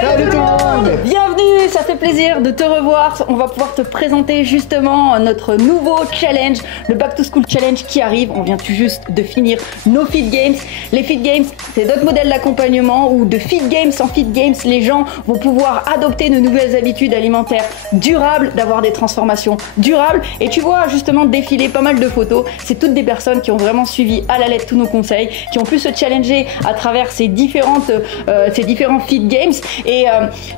Salut tout le monde. Bienvenue, ça fait plaisir de te revoir. On va pouvoir te présenter justement notre nouveau challenge, le Back to School Challenge qui arrive. On vient tout juste de finir nos Fit Games. Les Fit Games, c'est d'autres modèles d'accompagnement ou de Fit Games. En Fit Games, les gens vont pouvoir adopter de nouvelles habitudes alimentaires durables, d'avoir des transformations durables. Et tu vois justement défiler pas mal de photos. C'est toutes des personnes qui ont vraiment suivi à la lettre tous nos conseils, qui ont pu se challenger à travers ces différents Fit Games. Et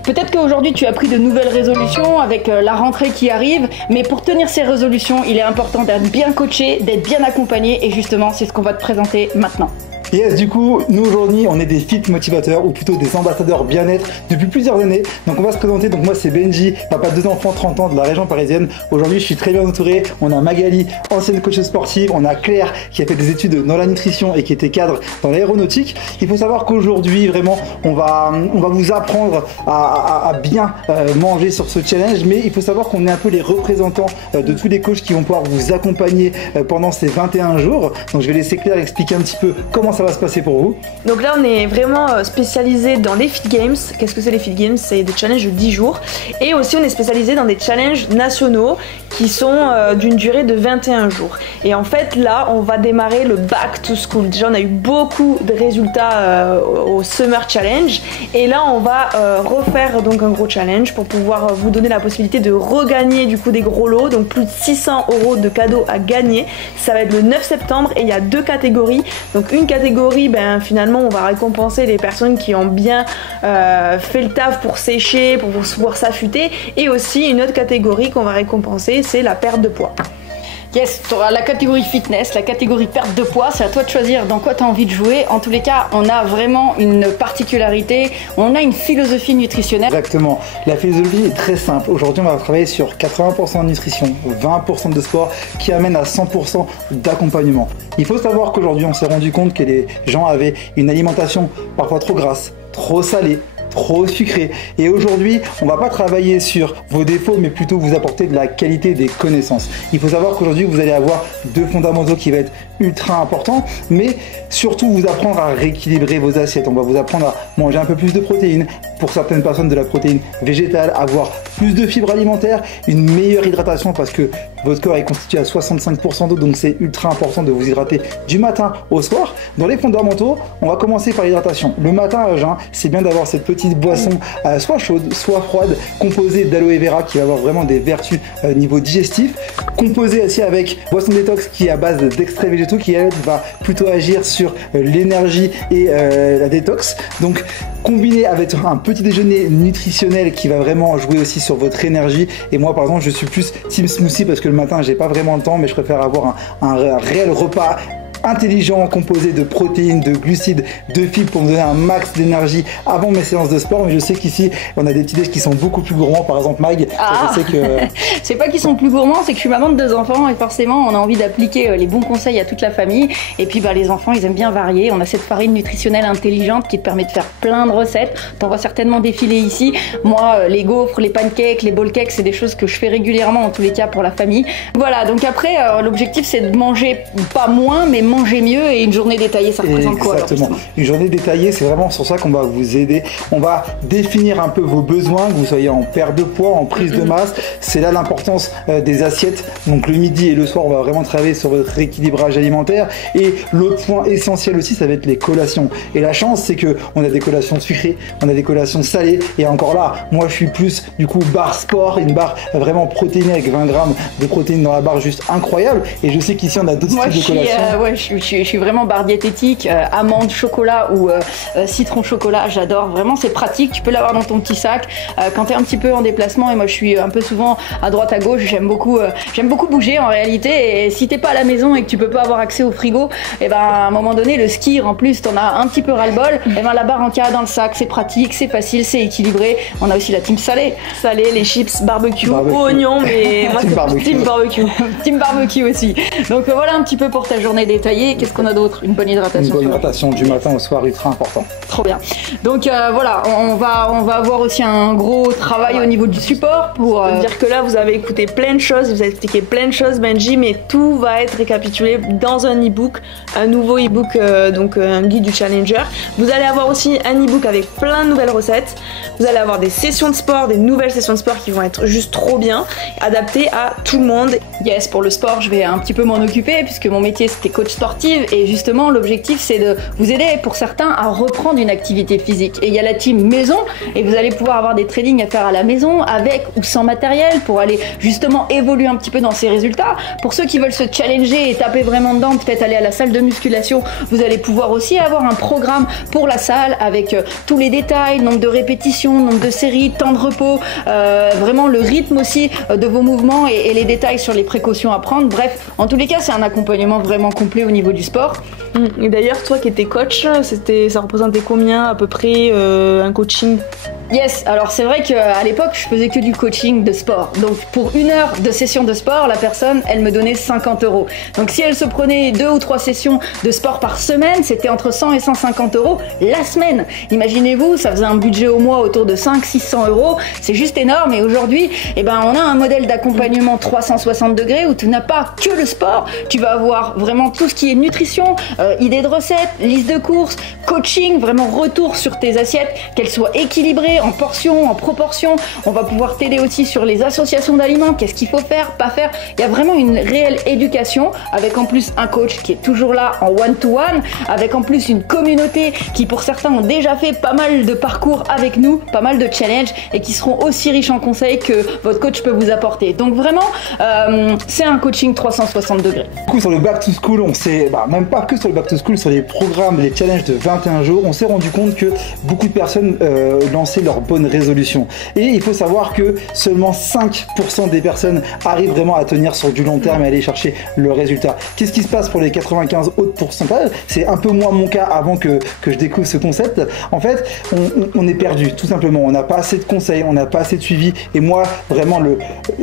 peut-être qu'aujourd'hui tu as pris de nouvelles résolutions avec la rentrée qui arrive, mais pour tenir ces résolutions, il est important d'être bien coaché, d'être bien accompagné, et justement c'est ce qu'on va te présenter maintenant. Yes, du coup, nous aujourd'hui, on est des fit motivateurs ou plutôt des ambassadeurs bien-être depuis plusieurs années. Donc on va se présenter. Donc moi c'est Benji, papa de 2 enfants, 30 ans, de la région parisienne. Aujourd'hui je suis très bien entouré. On a Magali, ancienne coach sportive. On a Claire qui a fait des études dans la nutrition et qui était cadre dans l'aéronautique. Il faut savoir qu'aujourd'hui vraiment on va vous apprendre à bien manger sur ce challenge. Mais il faut savoir qu'on est un peu les représentants de tous les coachs qui vont pouvoir vous accompagner pendant ces 21 jours. Donc je vais laisser Claire expliquer un petit peu comment ça va se passer pour vous. Donc là on est vraiment spécialisé dans les Fit Games. Qu'est-ce que c'est les Fit Games? C'est des challenges de 10 jours. Et aussi on est spécialisé dans des challenges nationaux qui sont d'une durée de 21 jours. Et en fait là on va démarrer le Back to School. Déjà on a eu beaucoup de résultats au Summer Challenge. Et là on va refaire donc un gros challenge pour pouvoir vous donner la possibilité de regagner du coup des gros lots. Donc plus de 600 € de cadeaux à gagner. Ça va être le 9 septembre et il y a 2 catégories. Donc une catégorie, finalement on va récompenser les personnes qui ont bien fait le taf pour sécher, pour pouvoir s'affûter, et aussi une autre catégorie qu'on va récompenser, c'est la perte de poids. Yes, tu auras la catégorie fitness, la catégorie perte de poids, c'est à toi de choisir dans quoi tu as envie de jouer. En tous les cas, on a vraiment une particularité, on a une philosophie nutritionnelle. Exactement, la philosophie est très simple. Aujourd'hui, on va travailler sur 80% de nutrition, 20% de sport qui amène à 100% d'accompagnement. Il faut savoir qu'aujourd'hui, on s'est rendu compte que les gens avaient une alimentation parfois trop grasse, trop salée, trop sucré. Et aujourd'hui, on va pas travailler sur vos défauts, mais plutôt vous apporter de la qualité des connaissances. Il faut savoir qu'aujourd'hui, vous allez avoir 2 fondamentaux qui vont être ultra importants, mais surtout vous apprendre à rééquilibrer vos assiettes. On va vous apprendre à manger un peu plus de protéines, pour certaines personnes de la protéine végétale, avoir plus de fibres alimentaires, une meilleure hydratation parce que votre corps est constitué à 65% d'eau, donc c'est ultra important de vous hydrater du matin au soir. Dans les fondamentaux, on va commencer par l'hydratation. Le matin à jeun, c'est bien d'avoir cette petite boisson soit chaude, soit froide, composée d'aloe vera qui va avoir vraiment des vertus niveau digestif, composée aussi avec boisson détox qui est à base d'extraits végétaux qui elle va plutôt agir sur l'énergie et la détox. Donc combiné avec un petit déjeuner nutritionnel qui va vraiment jouer aussi sur votre énergie. Et moi par exemple je suis plus team smoothie parce que le matin j'ai pas vraiment le temps, mais je préfère avoir un réel repas intelligent composé de protéines, de glucides, de fibres pour me donner un max d'énergie avant mes séances de sport. Mais je sais qu'ici on a des petits déj qui sont beaucoup plus gourmands, par exemple Mag. Je sais que c'est pas qu'ils sont plus gourmands, c'est que je suis maman de 2 enfants et forcément on a envie d'appliquer les bons conseils à toute la famille. Et puis les enfants ils aiment bien varier. On a cette farine nutritionnelle intelligente qui te permet de faire plein de recettes. T'en vois certainement défiler ici. Moi les gaufres, les pancakes, les bowl cakes, c'est des choses que je fais régulièrement en tous les cas pour la famille. Voilà, donc après l'objectif c'est de manger pas moins mais manger mieux. Et une journée détaillée, ça représente quoi? Exactement. Une journée détaillée, c'est vraiment sur ça qu'on va vous aider. On va définir un peu vos besoins, que vous soyez en perte de poids, en prise de masse. C'est là l'importance des assiettes. Donc le midi et le soir, on va vraiment travailler sur votre rééquilibrage alimentaire. Et l'autre point essentiel aussi, ça va être les collations. Et la chance, c'est que on a des collations sucrées, on a des collations salées. Et encore là, moi, je suis plus du coup barre sport, une barre vraiment protéinée avec 20 grammes de protéines dans la barre, juste incroyable. Et je sais qu'ici, on a d'autres types de collations. Je suis vraiment barre diététique, amande, chocolat ou citron chocolat, j'adore. Vraiment, c'est pratique, tu peux l'avoir dans ton petit sac. Quand tu es un petit peu en déplacement, et moi je suis un peu souvent à droite à gauche, j'aime beaucoup bouger en réalité. Et si t'es pas à la maison et que tu peux pas avoir accès au frigo, et à un moment donné, le ski, en plus, t'en as un petit peu ras-le-bol, et la barre en cas dans le sac, c'est pratique, c'est facile, c'est équilibré. On a aussi la team salée. Salé, les chips, barbecue. Oignon, mais moi team barbecue. Team barbecue. Team barbecue aussi. Donc voilà un petit peu pour ta journée d'été. cahier. Qu'est-ce qu'on a d'autre? Une bonne hydratation. Une bonne hydratation du matin au soir, ultra important. Trop bien. Donc voilà, on va avoir aussi un gros travail au niveau du support pour dire que là vous avez écouté plein de choses, vous avez expliqué plein de choses Benji, mais tout va être récapitulé dans un e-book, un nouveau e-book, donc un guide du challenger. Vous allez avoir aussi un e-book avec plein de nouvelles recettes. Vous allez avoir des sessions de sport, des nouvelles sessions de sport qui vont être juste trop bien, adaptées à tout le monde. Yes, pour le sport, je vais un petit peu m'en occuper puisque mon métier c'était coach sportive et justement l'objectif c'est de vous aider pour certains à reprendre une activité physique. Et il y a la team maison et vous allez pouvoir avoir des trainings à faire à la maison avec ou sans matériel pour aller justement évoluer un petit peu dans ses résultats. Pour ceux qui veulent se challenger et taper vraiment dedans, peut-être aller à la salle de musculation, vous allez pouvoir aussi avoir un programme pour la salle avec tous les détails, nombre de répétitions, nombre de séries, temps de repos, vraiment le rythme aussi de vos mouvements et les détails sur les précautions à prendre. Bref, en tous les cas, c'est un accompagnement vraiment complet au niveau du sport. Et d'ailleurs, toi qui étais coach, ça représentait combien à peu près un coaching? Yes, alors c'est vrai qu'à l'époque, je faisais que du coaching de sport. Donc pour 1 heure de session de sport, la personne, elle me donnait 50 €. Donc si elle se prenait 2 ou 3 sessions de sport par semaine, c'était entre 100 et 150 € la semaine. Imaginez-vous, ça faisait un budget au mois autour de 500-600 €. C'est juste énorme. Et aujourd'hui, on a un modèle d'accompagnement 360 degrés où tu n'as pas que le sport. Tu vas avoir vraiment tout ce qui est nutrition, idées de recettes, liste de courses, coaching, vraiment retour sur tes assiettes, qu'elles soient équilibrées, en portions, en proportions. On va pouvoir t'aider aussi sur les associations d'aliments, qu'est-ce qu'il faut faire, pas faire. Il y a vraiment une réelle éducation avec en plus un coach qui est toujours là en one-to-one, avec en plus une communauté qui pour certains ont déjà fait pas mal de parcours avec nous, pas mal de challenges et qui seront aussi riches en conseils que votre coach peut vous apporter. Donc vraiment, c'est un coaching 360 degrés. Du coup, sur le Back to School, on s'est, même pas que sur le Back to School, sur les programmes, les challenges de 21 jours, on s'est rendu compte que beaucoup de personnes lançaient leurs bonnes résolutions. Et il faut savoir que seulement 5% des personnes arrivent vraiment à tenir sur du long terme et aller chercher le résultat. Qu'est-ce qui se passe pour les 95 autres pourcentages? C'est un peu moins mon cas avant que je découvre ce concept. En fait, on est perdu, tout simplement. On n'a pas assez de conseils, on n'a pas assez de suivi. Et moi, vraiment,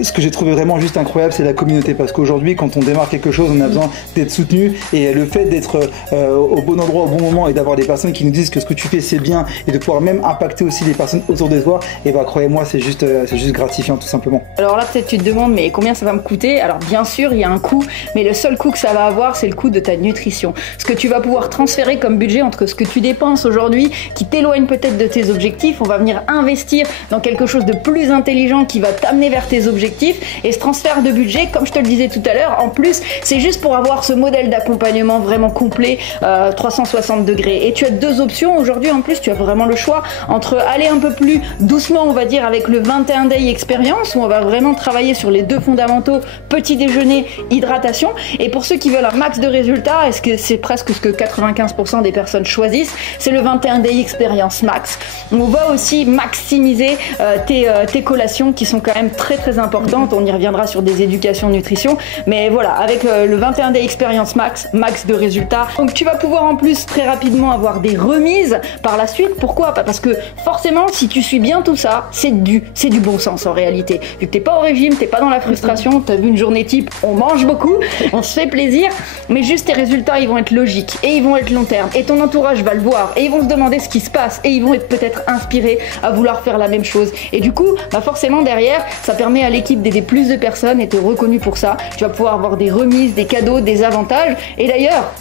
ce que j'ai trouvé vraiment juste incroyable, c'est la communauté. Parce qu'aujourd'hui, quand on démarre quelque chose, on a besoin d'être soutenu. Et le fait d'être au bon endroit, au bon moment et d'avoir des personnes qui nous disent que ce que tu fais, c'est bien et de pouvoir même impacter aussi les personnes autour de toi, et croyez-moi, c'est juste gratifiant, tout simplement. Alors là, peut-être tu te demandes, mais combien ça va me coûter? Alors bien sûr, il y a un coût, mais le seul coût que ça va avoir, c'est le coût de ta nutrition. Ce que tu vas pouvoir transférer comme budget entre ce que tu dépenses aujourd'hui, qui t'éloigne peut-être de tes objectifs, on va venir investir dans quelque chose de plus intelligent qui va t'amener vers tes objectifs. Et ce transfert de budget, comme je te le disais tout à l'heure, en plus, c'est juste pour avoir ce modèle d'accompagnement vraiment complet, 360 degrés. Et tu as 2 options aujourd'hui. En plus, tu as vraiment le choix entre aller un peu plus doucement, on va dire, avec le 21 Day Experience où on va vraiment travailler sur les 2 fondamentaux, petit déjeuner, hydratation. Et pour ceux qui veulent un max de résultats, est-ce que c'est presque ce que 95% des personnes choisissent, c'est le 21 Day Experience Max. On va aussi maximiser tes collations qui sont quand même très très importantes. On y reviendra sur des éducations nutrition, mais voilà, avec le 21 Day Experience Max de résultats. Donc tu vas pouvoir en plus très rapidement avoir des remises par la suite. Pourquoi? Parce que forcément, si tu suis bien tout ça, c'est du bon sens en réalité. Vu que t'es pas au régime, t'es pas dans la frustration, t'as vu une journée type, on mange beaucoup, on se fait plaisir, mais juste tes résultats, ils vont être logiques et ils vont être long terme et ton entourage va le voir et ils vont se demander ce qui se passe et ils vont être peut-être inspirés à vouloir faire la même chose. Et du coup, forcément derrière, ça permet à l'équipe d'aider plus de personnes et t'es reconnu pour ça. Tu vas pouvoir avoir des remises, des cadeaux, des avantages. Et d'ailleurs,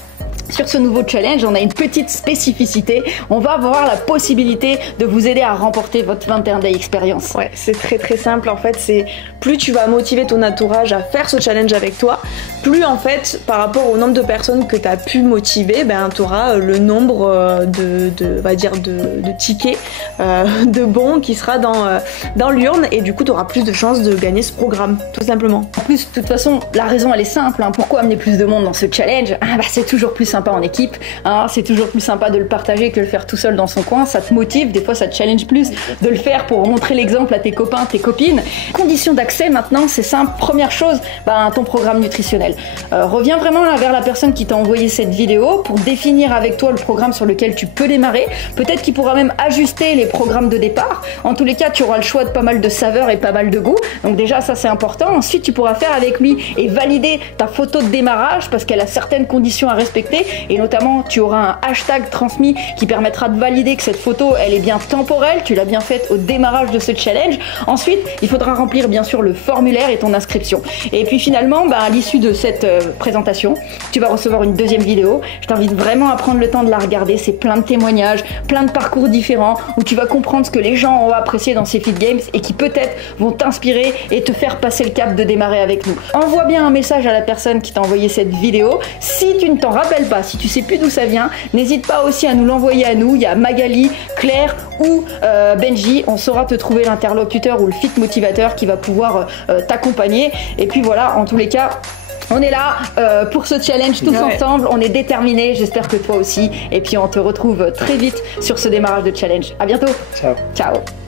sur ce nouveau challenge, on a une petite spécificité. On va avoir la possibilité de vous aider à remporter votre 21 Day Experience. Ouais, c'est très très simple en fait. C'est plus tu vas motiver ton entourage à faire ce challenge avec toi, plus en fait par rapport au nombre de personnes que tu as pu motiver, tu auras le nombre de tickets de bons qui sera dans l'urne et du coup tu auras plus de chances de gagner ce programme, tout simplement. En plus, de toute façon, la raison elle est simple. Pourquoi amener plus de monde dans ce challenge? C'est toujours plus sympa en équipe, c'est toujours plus sympa de le partager que de le faire tout seul dans son coin. Ça te motive, des fois ça te challenge plus de le faire pour montrer l'exemple à tes copains, tes copines. Conditions d'accès maintenant, c'est simple. Première chose, ton programme nutritionnel. reviens vraiment là vers la personne qui t'a envoyé cette vidéo pour définir avec toi le programme sur lequel tu peux démarrer. Peut-être qu'il pourra même ajuster les programmes de départ. En tous les cas, tu auras le choix de pas mal de saveurs et pas mal de goûts. Donc déjà, ça c'est important. Ensuite, tu pourras faire avec lui et valider ta photo de démarrage parce qu'elle a certaines conditions à respecter. Et notamment, tu auras un hashtag transmis qui permettra de valider que cette photo, elle est bien temporelle. Tu l'as bien faite au démarrage de ce challenge. Ensuite, il faudra remplir bien sûr le formulaire et ton inscription. Et puis finalement, à l'issue de cette présentation, tu vas recevoir une deuxième vidéo. Je t'invite vraiment à prendre le temps de la regarder. C'est plein de témoignages, plein de parcours différents où tu vas comprendre ce que les gens ont apprécié dans ces Fit Games et qui peut-être vont t'inspirer et te faire passer le cap de démarrer avec nous. Envoie bien un message à la personne qui t'a envoyé cette vidéo. Si tu ne t'en rappelles pas, si tu sais plus d'où ça vient, n'hésite pas aussi à nous l'envoyer à nous. Il y a Magali, Claire ou Benji. On saura te trouver l'interlocuteur ou le fit motivateur qui va pouvoir t'accompagner. Et puis voilà, en tous les cas, on est là pour ce challenge tous ensemble, on est déterminés, j'espère que toi aussi. Et puis on te retrouve très vite sur ce démarrage de challenge. À bientôt. Ciao. Ciao.